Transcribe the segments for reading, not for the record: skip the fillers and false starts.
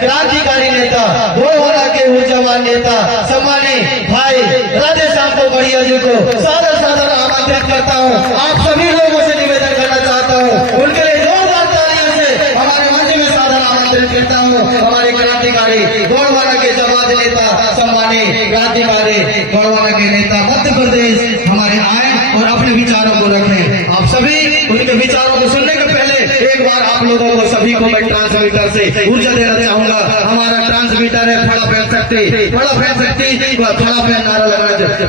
क्रांतिकारी नेता, गोलवाड़ा के ऊर्जावान नेता सम्मानित भाई राधेश्याम कोकड़िया जी को सादर सादर आमंत्रित करता हूँ। आप सभी लोगों से निवेदन करना चाहता हूँ, उनके लिए जोरदार तालियों से हमारे मंच में सादर आमंत्रित करता हूँ। हमारे क्रांतिकारी गोलवाड़ा के जमात नेता, सम्मानित क्रांतिकारी गोलवाड़ा के नेता मध्य प्रदेश हमारे आए और अपने विचारों को रखें। आप सभी उनके विचारों को सुनने के पहले एक बार आप लोगों को सभी को मैं ट्रांसमीटर से ऊर्जा देना चाहूंगा। हमारा ट्रांसमीटर है फड़ा फैल सकती, फड़ा फैल सकती, फड़ा फैल नारा लगाना चाहिए।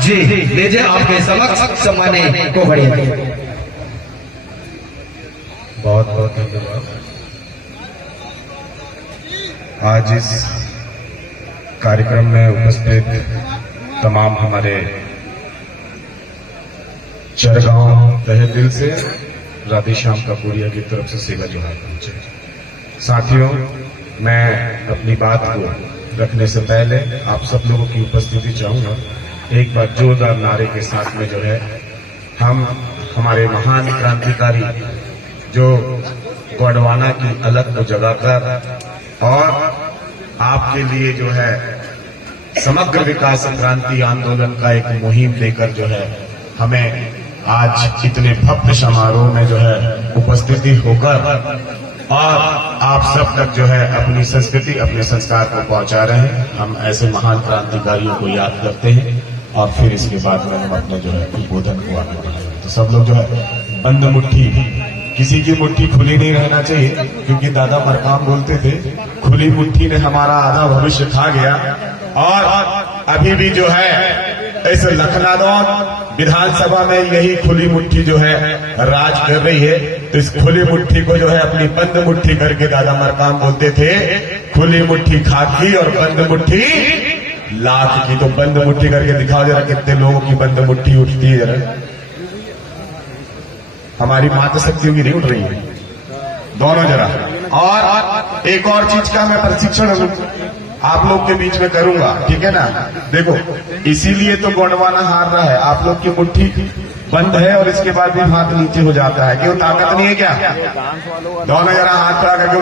जी लीजिए आपके समक्ष सम्मानित कोकड़िया। बहुत बहुत धन्यवाद। आज इस कार्यक्रम में उपस्थित तमाम हमारे चरगांव तहे दिल से राधेश्याम कोकड़िया की तरफ से सेवा जोहार पहुंचे। साथियों, मैं अपनी बात को रखने से पहले आप सब लोगों की उपस्थिति चाहूंगा। एक बार जोरदार नारे के साथ में जो है हम हमारे महान क्रांतिकारी जो गोंडवाना की अलग को जगाकर और आपके लिए जो है समग्र विकास क्रांति आंदोलन का एक मुहिम लेकर जो है हमें आज इतने भव्य समारोह में जो है उपस्थिति होकर और आप सब तक जो है अपनी संस्कृति अपने संस्कार को पहुंचा रहे हैं। हम ऐसे महान क्रांतिकारियों को याद करते हैं और फिर इसके बाद में हम अपने जो है उद्बोधन को आगे बढ़ाएंगे। तो सब लोग जो है बंद मुट्ठी, किसी की मुट्ठी खुली नहीं रहना चाहिए, क्योंकि दादा मरकाम बोलते थे खुली मुट्ठी ने हमारा आधा भविष्य खा गया। और अभी भी जो है इस लखनऊ विधानसभा में यही खुली मुट्ठी जो है राज कर रही है। तो इस खुली मुट्ठी को जो है अपनी बंद मुट्ठी करके दादा मरकाम बोलते थे खुली मुट्ठी खाक की और बंद मुट्ठी लाख की। तो बंद मुट्ठी करके दिखाओ जरा कितने लोगों की बंद मुट्ठी उठती है जरा। हमारी माता शक्तियों की नहीं उठ रही है दोनों जरा। और एक और चीज का मैं प्रशिक्षण आप लोग के बीच में करूंगा, ठीक है ना। देखो, इसीलिए तो गोंडवाना हार रहा है। आप लोग की मुट्ठी बंद है और इसके बाद भी हाथ नीचे हो जाता है। क्यों, ताकत नहीं है क्या? दोनों जरा हाथ खड़ा करके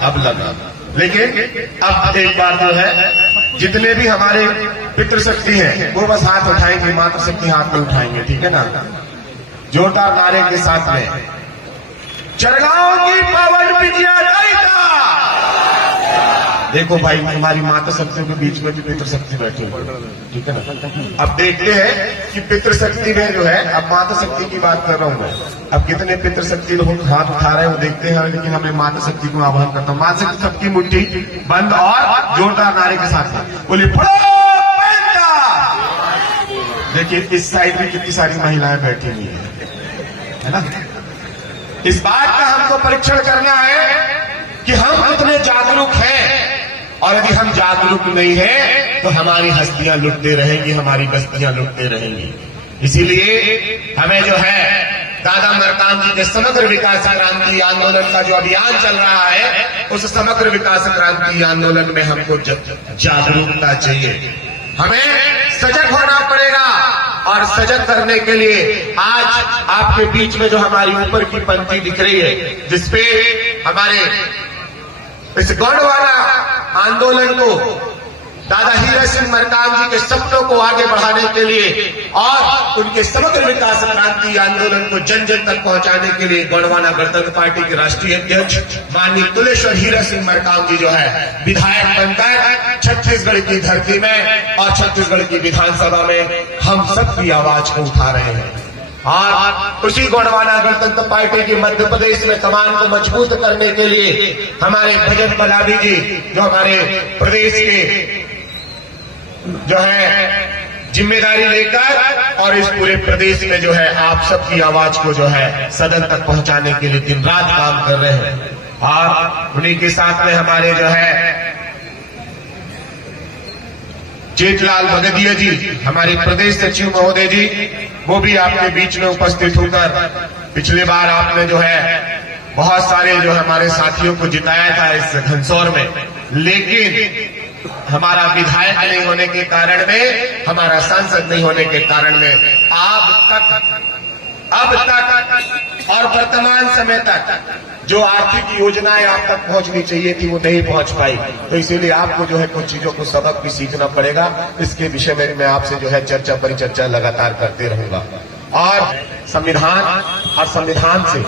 अब लगा। लेकिन अब एक बार जो है जितने भी हमारे पितृशक्ति हैं वो बस हाथ उठाएंगे, मातृ शक्ति हाथ में उठाएंगे, ठीक है ना। जोरदार नारे के साथ में चरगांव की पावन बिटिया ललिता। देखो भाई, हमारी माता शक्तियों के बीच में भी पितृशक्ति बैठी हुई, ठीक है ना। अब देखते हैं कि पितृशक्ति में जो है, अब माता शक्ति की बात कर रहा हूं मैं, अब कितने पितृशक्ति लोग हाथ उठा रहे हैं वो देखते हैं। लेकिन हमें माता शक्ति को आह्वान करता हूँ, माता शक्ति सबकी मुट्ठी बंद और जोरदार नारे के साथ बोलिए फड़ो। देखिए इस साइड में कितनी सारी महिलाएं बैठी हुई है ना। इस बात का हमको परीक्षण करना है कि हम कितने जागरूक हैं। और यदि हम जागरूक नहीं हैं तो हमारी हस्तियां लुटते रहेंगी, हमारी बस्तियां लुटते रहेंगी। इसीलिए हमें जो है दादा मरकाम जी के समग्र विकास क्रांति आंदोलन का जो अभियान चल रहा है, उस समग्र विकास क्रांति आंदोलन में हमको जागरूकता चाहिए। हमें सजग होना पड़ेगा और सजग करने के लिए आज आपके बीच में जो हमारी ऊपर की पंक्ति दिख रही है, जिसपे हमारे इस गोंडवाना आंदोलन को दादा हीरा सिंह मरकाम जी के सपनों को आगे बढ़ाने के लिए और उनके समग्र विकास क्रांति आंदोलन को जन जन तक पहुंचाने के लिए गोंडवाना गणतंत्र पार्टी के राष्ट्रीय अध्यक्ष माननीय तुलेश्वर हीरा सिंह मरकाम जी जो है विधायक बनकर छत्तीसगढ़ की धरती में और छत्तीसगढ़ की विधानसभा में हम सबकी आवाज को उठा रहे हैं। और उसी गोंडवाना गणतंत्र पार्टी की मध्य प्रदेश में कमान को मजबूत करने के लिए हमारे भजन बलाबी जी जो हमारे प्रदेश के जो है जिम्मेदारी लेकर और इस पूरे प्रदेश में जो है आप सबकी आवाज को जो है सदन तक पहुंचाने के लिए दिन रात काम कर रहे हैं। और उन्हीं के साथ में हमारे जो है जेठलाल भगदिया जी, हमारे प्रदेश सचिव महोदय जी, वो भी आपके बीच में उपस्थित होकर पिछले बार आपने जो है बहुत सारे जो हमारे साथियों को जिताया था इस घनसौर में, लेकिन हमारा विधायक नहीं होने के कारण में, हमारा सांसद नहीं होने के कारण में अब तक और वर्तमान समय तक जो आर्थिक योजनाएं आप तक पहुंचनी चाहिए थी वो नहीं पहुंच पाई। तो इसीलिए आपको जो है कुछ चीजों को सबक भी सीखना पड़ेगा। इसके विषय में मैं आपसे जो है चर्चा परिचर्चा लगातार करते रहूंगा। और संविधान और संविधान से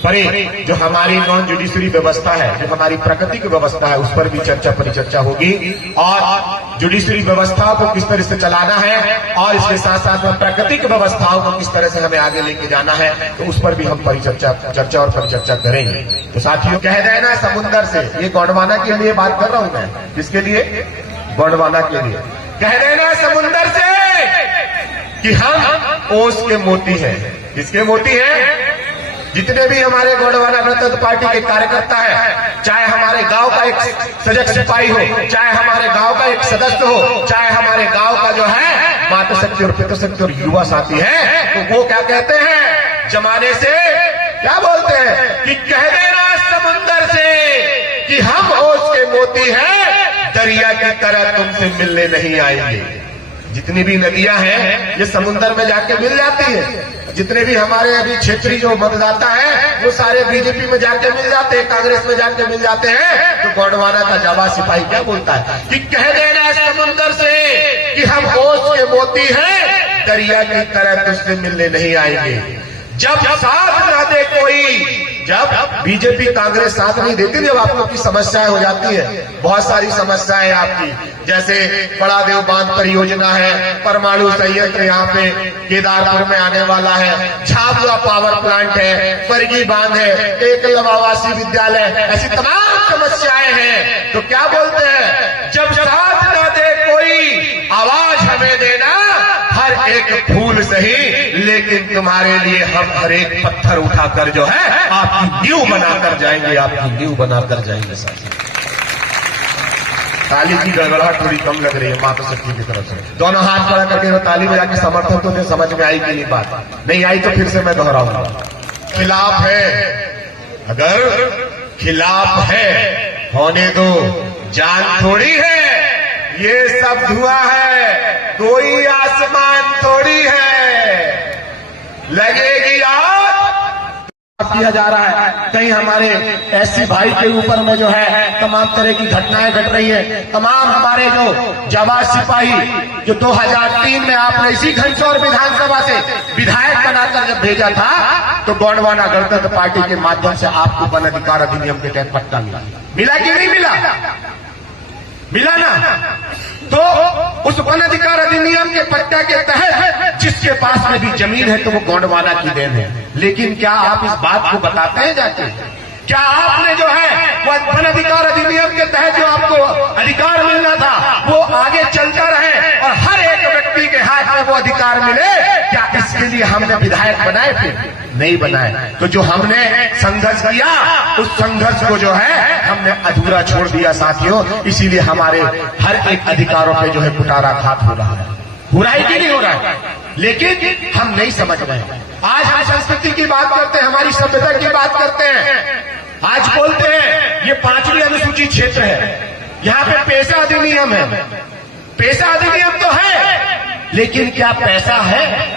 परे जो हमारी नॉन जुडिशरी व्यवस्था है, जो हमारी प्राकृतिक व्यवस्था है, उस पर भी चर्चा परिचर्चा होगी। और जुडिशरी व्यवस्था को किस तरह से चलाना है और इसके साथ साथ में प्राकृतिक व्यवस्थाओं को किस तरह से हमें आगे लेके जाना है, तो उस पर भी हम चर्चा और परिचर्चा करेंगे। तो साथियों, कह देना समुंदर से, ये गोंडवाना के लिए बात कर रहा हूं मैं, किसके लिए? गोंडवाना के लिए। कह देना समुंदर से कि हम ओस के मोती हैं। किसके मोती हैं? जितने भी हमारे गोंडवाना गणतंत्र पार्टी के कार्यकर्ता है, चाहे हमारे गांव का एक सजग सिपाही हो, चाहे हमारे गांव का एक सदस्य हो, चाहे हमारे गांव का जो है मातृशक्ति और पितृशक्ति और युवा साथी है, तो वो क्या कहते हैं जमाने से? क्या बोलते हैं कि कह देना समुंदर से कि हम ओस के मोती हैं, दरिया की तरह तुमसे मिलने नहीं आएंगे। जितनी भी नदियां हैं ये समुंदर में जाके मिल जाती है। जितने भी हमारे अभी क्षेत्रीय जो मतदाता है वो सारे बीजेपी में जाके मिल जाते हैं, कांग्रेस में जाके मिल जाते हैं। तो गोंडवाना का जाबाज सिपाही क्या बोलता है कि कह देना समुंदर से कि हम ओस के मोती हैं, दरिया की तरह तुझसे मिलने नहीं आएंगे। जब साथ ना दे कोई, जब बीजेपी कांग्रेस साथ नहीं देती, जब आप लोग की समस्याएं हो जाती है, बहुत सारी समस्याएं आपकी, जैसे बड़ा देव बांध परियोजना है, परमाणु संयंत्र यहाँ पे केदारपुर में आने वाला है, झाबुआ पावर प्लांट है, बरगी बांध है, एकलव्य आवासीय विद्यालय, ऐसी तमाम समस्याएं हैं। तो क्या बोलते हैं, जब साथ ना दे कोई, आवाज हमें देना, हर एक फूल सही, लेकिन तुम्हारे लिए हम हर एक पत्थर उठाकर जो है आपकी नींव बनाकर जाएंगे, आपकी नींव बनाकर जाएंगे। साथी, ताली की गड़गड़ाहट थोड़ी कम लग रही है मातृशक्ति की तरफ से। दोनों हाथ खड़ा करके वो ताली बजा के समर्थन तो समझ में आई कि नहीं? बात नहीं आई तो फिर से मैं दोहराऊंगा। खिलाफ है, अगर खिलाफ है होने दो, जान थोड़ी है, ये सब धुआं है, कोई आसमान थोड़ी है, लगेगी आग किया जा रहा है। कहीं हमारे एससी भाई के ऊपर में जो है तमाम तरह की घटनाएं घट रही है। तमाम हमारे जो जाबाज सिपाही जो 2003 में आपने इसी घनसौर विधानसभा से विधायक बनाकर जब भेजा था, तो गोंडवाना गणतंत्र पार्टी के माध्यम से आपको वन अधिकार अधिनियम के तहत पट्टा मिला कि नहीं मिला? मिला ना? तो उस वन अधिकार अधिनियम के पट्टा के तहत जिसके पास में भी जमीन है तो वो गोंडवाना की देन है। लेकिन क्या आप इस बात को बताते हैं जाके? क्या आपने जो है वन अधिकार अधिनियम के तहत जो आपको अधिकार मिलना था वो आगे चलता रहे और हर एक व्यक्ति के हाथ में वो अधिकार मिले? क्या इसके लिए हमने विधायक बनाए? फिर नहीं बनाए। तो जो हमने संघर्ष किया उस संघर्ष को जो है हमने अधूरा छोड़ दिया साथियों। इसीलिए हमारे हर एक अधिकारों पे जो है कुठाराघात हो रहा है। हो रहा है कि नहीं हो रहा है? लेकिन हम नहीं समझ रहे। आज हम संस्कृति की बात करते हैं, हमारी सभ्यता की बात करते हैं। आज बोलते हैं ये 5वीं अनुसूची क्षेत्र है, यहाँ पे पैसा अधिनियम है। पैसा अधिनियम तो है, लेकिन क्या पैसा है?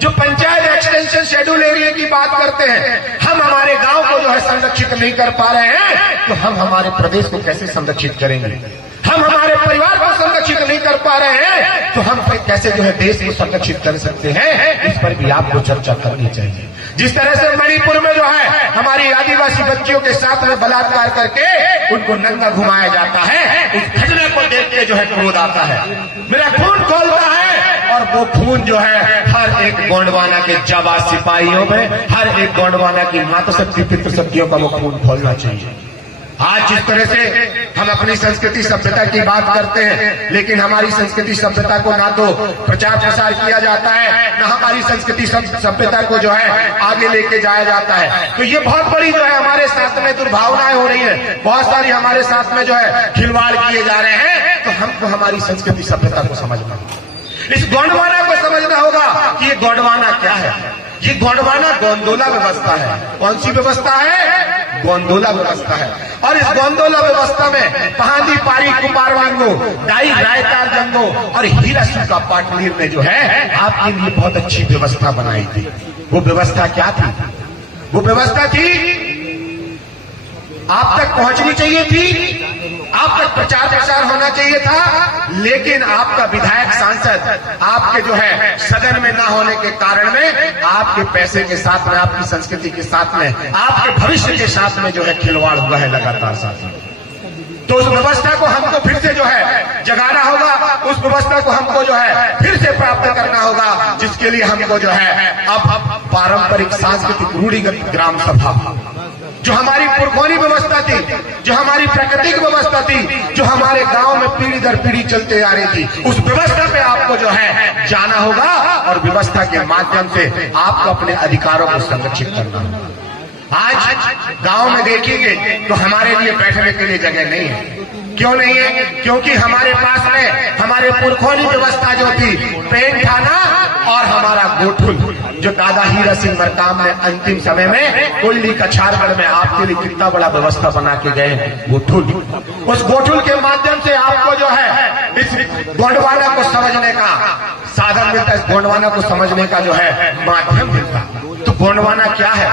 जो पंचायत एक्सटेंशन शेड्यूल एरिया की बात करते हैं, हम हमारे गांव को जो है संरक्षित नहीं कर पा रहे हैं, तो हम हमारे प्रदेश को कैसे संरक्षित करेंगे? हम हमारे परिवार को संरक्षित नहीं कर पा रहे हैं, तो हम कैसे जो है देश को संरक्षित कर सकते हैं? इस पर भी आपको चर्चा करनी चाहिए। जिस तरह से मणिपुर में जो है हमारी आदिवासी बच्चियों के साथ में बलात्कार करके उनको नंगा घुमाया जाता है, उस घटना को देख के जो है क्रोध आता है, मेरा खून खौलता है। और वो खून जो है हर एक गोंडवाना के जाबाज सिपाहियों में, हर एक गोंडवाना की मातृशक्ति पितृशक्तियों का वो खून खोलना चाहिए। आज जिस तरह से हम अपनी संस्कृति सभ्यता की बात करते हैं, लेकिन हमारी संस्कृति सभ्यता को ना तो प्रचार प्रसार किया जाता है, ना हमारी संस्कृति सभ्यता को जो है आगे लेके जाया जाता है, तो ये बहुत बड़ी जो है हमारे साथ में दुर्भावनाएं हो रही है। बहुत सारी हमारे साथ में जो है खिलवाड़ किए जा रहे हैं। तो हमको हमारी संस्कृति सभ्यता को समझना होगा। इस गोंडवाना को समझना होगा कि ये गोंडवाना क्या है। ये गोंडवाना गोंदोला व्यवस्था है। कौन सी व्यवस्था है? गोंदोला व्यवस्था है। और इस गोंदोला व्यवस्था में पहाड़ी पारी कुमार वांगो डाई रायतार जंगो और हीरा सुका पाटलीर ने जो है आपके लिए बहुत अच्छी व्यवस्था बनाई थी। वो व्यवस्था क्या थी? वो व्यवस्था थी आप तक पहुंचनी चाहिए थी, आप तक प्रचार प्रसार होना चाहिए था, लेकिन आपका विधायक सांसद आपके जो है सदन में ना होने के कारण में आपके पैसे के साथ में, आपकी संस्कृति के साथ में, आपके भविष्य के साथ में जो है खिलवाड़ हुआ है लगातार साथ में। तो उस व्यवस्था को हमको फिर से जो है जगाना होगा, उस व्यवस्था को हमको जो है फिर से प्राप्त करना होगा, जिसके लिए हमको जो है अब पारंपरिक सांस्कृतिक रूढ़िगत ग्राम सभा, जो हमारी पुरखौनी व्यवस्था थी, जो हमारी प्राकृतिक व्यवस्था थी, जो हमारे गांव में पीढ़ी दर पीढ़ी चलते आ रही थी, उस व्यवस्था पे आपको जो है जाना होगा और व्यवस्था के माध्यम से आपको अपने अधिकारों को संरक्षित करना होगा। आज गांव में देखेंगे तो हमारे लिए बैठने के लिए जगह नहीं है। क्यों नहीं है? क्योंकि हमारे पास में हमारे पुरखौनी व्यवस्था जो थी, पेन थाना और हमारा गोठुल, जो दादा हीरा सिंह मरकाम ने अंतिम समय में कोयली कछारगढ़ में आपके लिए कितना बड़ा व्यवस्था बना के गए, गोठुल। उस गोठुल के माध्यम से आपको जो है इस गोंडवाना को समझने का साधन मिलता है, इस गोंडवाना को समझने का जो है माध्यम मिलता है। तो गोंडवाना क्या है?